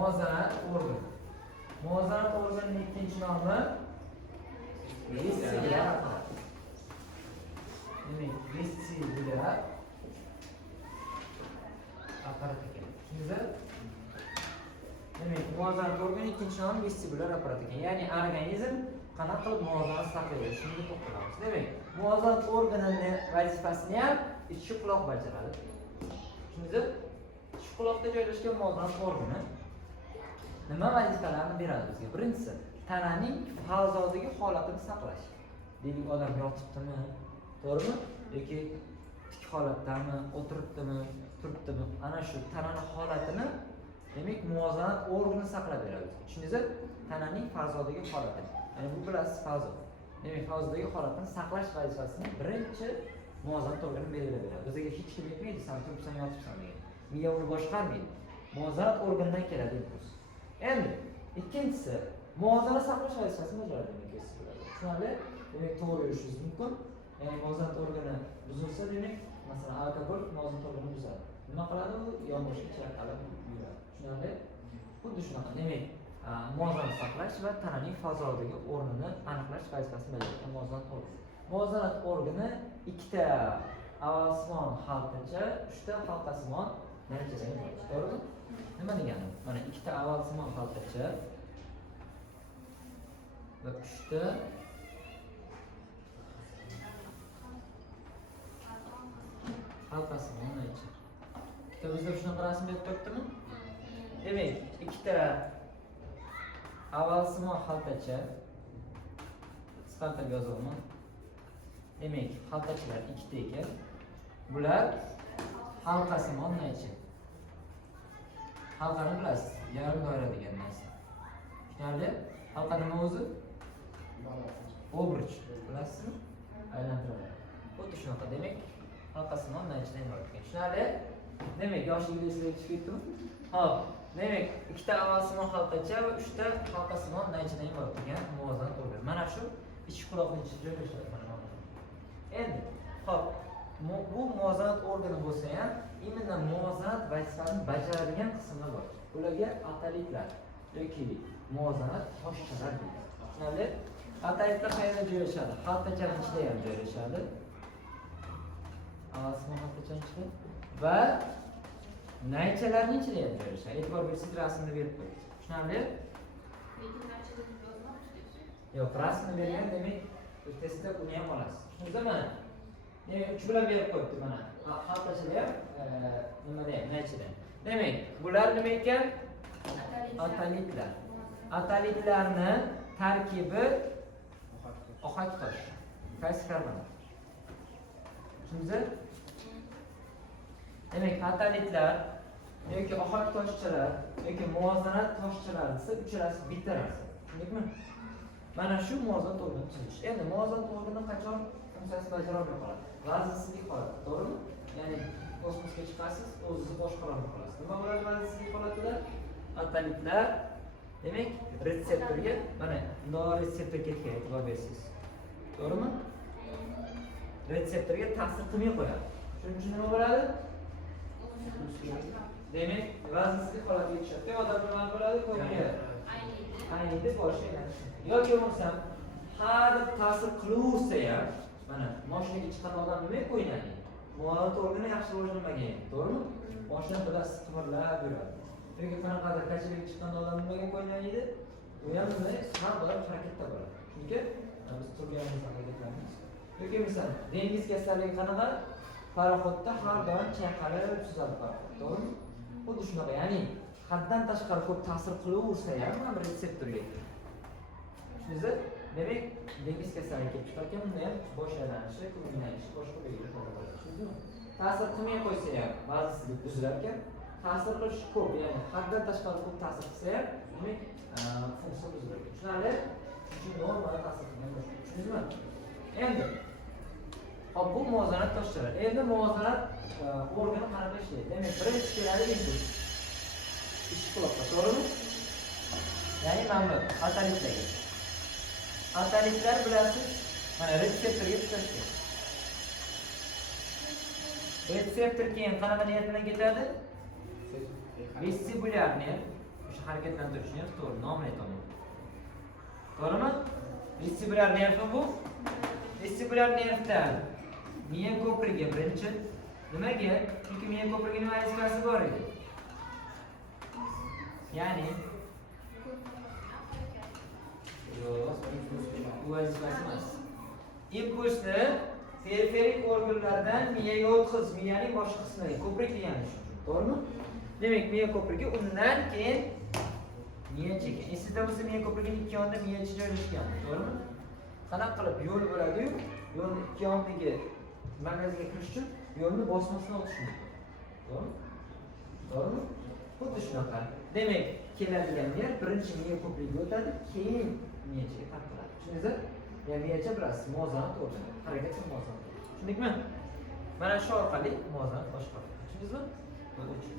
muvozanat organi. Muvozanat organining ikkinchi nomi vestibulyar apparat. Demak, vestibulyar apparat ekan. Tushundingizmi? Demak, muvozanat organining ikkinchi nomi vestibulyar apparat ekan. Ya'ni organizm qanaqa qilib muvozanat saqlaydi? Shunga to'xtalamiz. Demak, muvozanat organining vazifasini ham ichki quloq bajaradi. Tushundingizmi? Ichki quloqda joylashgan muvozanat organi nima vazifalarni beradi bizga? Birinchisi, tananing fazodagi holatini saqlash. Deylik, odam yotibdimi, to'g'rimi? Yoki tik holatdami, o'tiribdimi, turibdimi? Ana shu tananing holatini, demak, muvozanat organi saqlab beradi. Tushundingizmi? Tananing fazodagi holatini. Ya'ni bu bilasiz fazod. Demak, fazodagi holatini saqlash vazifasini birinchi muvozanat organi belgilab beradi. Bizga hech kim aytmaydi, sen turibsan, yotibsan degan. Miya uni boshqarmaydi. Muvozanat organidan keladi impuls. Endi ikkinchisi, muvozanat saqlash vazifasini bajaradi demak vestibulyar. Tushunarli? Demak, to'g'ri yurishingiz mumkin. Ya'ni muvozanat organi buzilsa, demak, masalan, alkogol muvozanat organini buzadi. Nima qiladi u? Yonboshga chayqalib yuradi. Tushunarli? Xuddi shunaqa. Demak, muvozanat saqlash va tananing fazodagi o'rnini aniqlash vazifasini bajaradigan muvozanat organi. Muvozanat organi ikkita avalsimon halqacha, uchta halqasimon naychadan iborat. To'g'rimi? Nima degani? Mana ikkita avalsimon halqacha va uchta halqasimon naycha. Kitobimizda shunaqa rasm berib qo'yibdimi? Demak, ikkita avalsimon halqacha qisqartirib yozaman. Demak, halqachalar ikkita ekan. Bular halqasimon naycha. Halqani bilasiz, yarim doira degan narsa. Tushunarli? Halqa nima o'zi? Obruch. Bilasizmi? Aylantiradi. Xuddi shunaqa. Demak, halqasimon naychadan iborat ekan. Tushunarli? Demak, yoshligida sizga tushib ketdimi? Xo'p. Demak, ikkita avalsimon halqacha va uchta halqasimon naychadan iborat ekan muvozanat organi. Mana shu ichki quloqning ichida joylashadi mana bu. Endi, xo'p, bu muvozanat organi bo'lsa ham, imенно muvozanat vazifasini bajaradigan qismlar bor. Ularga atalitlar yoki muvozanat toshchalar deydi. Tushunarli? Atalitlar qayerda joylashadi? Halqachaning ichida ham joylashadi. Avalsimon halqachaning ichida va naychalarning ichida ham joylashadi. E'tibor bersangiz, rasmni berib qo'ydik. Tushunarli? Lekin naychalarni yozmoqchi. Yo'q, rasmni bergan, demak, testda uni ham olasiz. Tushundingizmi? Demak, uch bilan berib qo'yibdi mana. Halqachada ham, nimada ham, naychada. Demak, bular nima ekan? Atalitlar. Atalitlarni tarkibi ohak tosh. Qaysi karbonat? Tushundingizmi? Demak, atalitlar yoki ohak toshchalar yoki muvozanat toshchalar desa, uchalasi bitta narsa. Tushundingizmi? Mana shu muvozanat organini tuzish. Endi muvozanat organi qachon funksiyasini bajara olmay qoladi? Vaznsizlik holatida, to'g'rimi? Ya'ni kosmosga chiqasiz, o'zingizni boshqara olmay qolasiz. Nima bo'ladi vaznsizlik holatida? Atalitlar, demak, retseptorga, mana bunday retseptor ketgan, e'tibor bersangiz. To'g'rimi? Retseptorga ta'sir qilmay qo'yadi. Shuning uchun nima bo'ladi? Demak, vaznsizlik holatiga tushadi. Odam nima bo'ladi? Ko'ngliga ayniydi, boshi aylanadi. Yoki bo'lmasam, har ta'sir qilaversa ham, mana mashinaga chiqqan odam nima qo'ynadi? Muvozanat organi yaxshi rivojlanmagan, to'g'rimi? Mashina bilasiz qimirlab yuradi. Yoki qanaqadir kachaga chiqqan odam nimaga qo'ynaydi? U ham nima? Har doim harakatda bo'ladi. Chunki biz turganimiz harakatlanamiz. Yoki masalan, dengiz kasalligi qanaqa? Paroxodda har doim chayqalib suzadi paroxod, to'g'rimi? Xuddi shunaqa, ya'ni haddan tashqari ko'p ta'sir qilaversa ham mana retseptorga. Tushundingizmi? Demak, dengiz kasalligi kelib chiqarkan, bunda ham bosh aylanishi, ko'ngil aynishi, boshqa belgilar bo'ladi. Tushundingizmi? Ta'sir qilmay qo'ysa ham vaznsizlik buzilar ekan, ta'sir qilish ko'p, ya'ni haddan tashqari ko'p ta'sir qilsa ham, demak, funksiya buzilar ekan. Tushunarli? Chunki normal ta'sir qilgan bo'ladi. Tushundingizmi? Endi hop, bu muvozanat toshchalar. Endi muvozanat organi qanaqa ishlaydi? Demak, birinchi keladi impuls. Ichki quloqqa, to'g'rimi? Ya'ni mana bu atalitlarga. Atalitlar bilasiz, mana retseptorga tutashgan. Retseptor keyin qanaqa niyat bilan ketadi? Vestibulyar nerv. O'sha harakatlantirishni to'g'ri, nomini aytaman. To'g'rimi? Vestibulyar nervi bu. Vestibulyar nervdan miya ko'prigi birinchi. Nimaga? Chunki miya ko'prigi nima vazifasi bor edi? Ya'ni bu vazifasi emas. Impulsni periferik organlardan miyaga o'tkazish, miyaning boshqa qismiga, ko'prik degani shu. To'g'rimi? Demak, miya ko'prigi undan keyin miya cheki. Esingizda bo'lsa, miya ko'prigining ikki yonida miya ichi joylashgan. To'g'rimi? Qanaqa qilib yo'l bo'ladi-yu, yo'lning ikki yonidagi markaziga kirish uchun yo'lni bosmasdan o'tish mumkin. To'g'rimi? To'g'rimi? Xuddi shunaqa. Demak, keladigan yer birinchi miya ko'prigiga o'tadi, keyin miyachaga tarqaladi. Tushundingizmi? Yani miyacha bilasiz, muvozanat organi, harakatga muvozanat. Tushundikmi? Mana shu orqali muvozanat boshqariladi. Tushundingizmi? Bu uchun.